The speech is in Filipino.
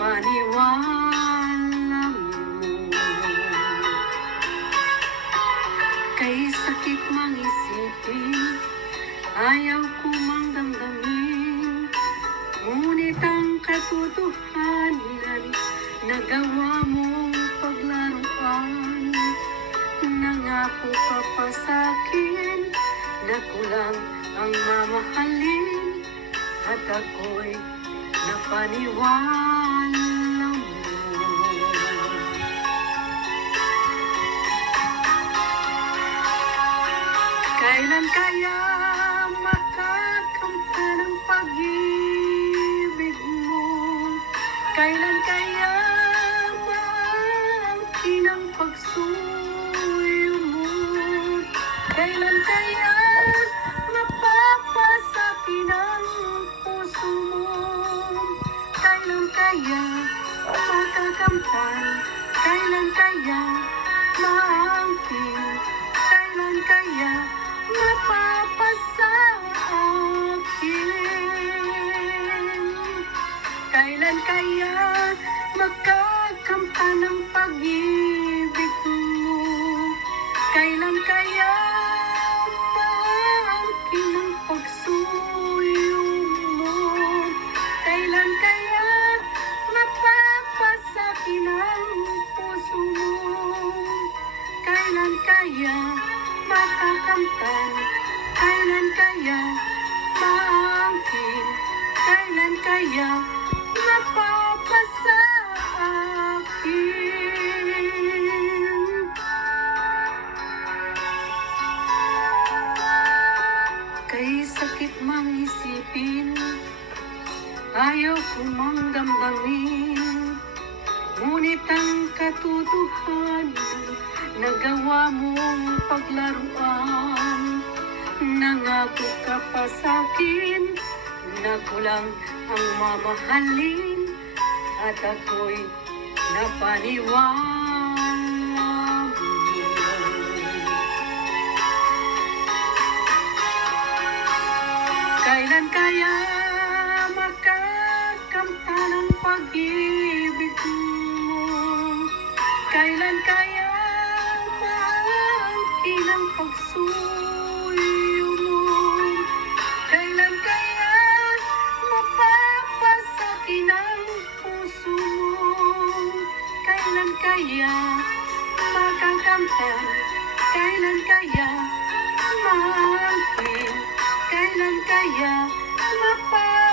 paniwala mo. Kay sakit mang isipin, ayaw ko mang damdamin, ngunit ang katotohanan, nagawa mong paglaruan. Nangako ka pa sa'kin na kulang ang mamahalin, at ako'y napaniwala mo. Kailan kaya makakamta ng pag-ibig mo? Kailan kaya maangkin ang pagsuyo mo? Kailan kaya mapapasakin ang puso mo? Kailan kaya makakamtan? Kailan kaya maangkin? Kailan kaya mapapasa akin? Kailan kaya makakamtan ang pag-ibig mo? Kailan kaya maangkin ang pagsuyo mo? Kailan kaya mapapasakin ang puso mo? Kailan kaya makakamtan? Kailan kaya maangkin? Kailan kaya mapapasa akin? Kay sakit mang isipin, ayaw ko mang damdamin, ngunit ang katotohanan, nagawa mong paglaruan. Nangako ka pa sa'kin na kulang ang mamahalin, at ako'y napaniwala mo. Kailan kaya makakamtan ang pag-ibig mo? Kailan kaya maangkin ang pagsuyo mo? Kailan kaya mapapasakin ang puso mo? Kailan kaya makakamtan? Kailan kaya maangkin? Kailan kaya mapapasa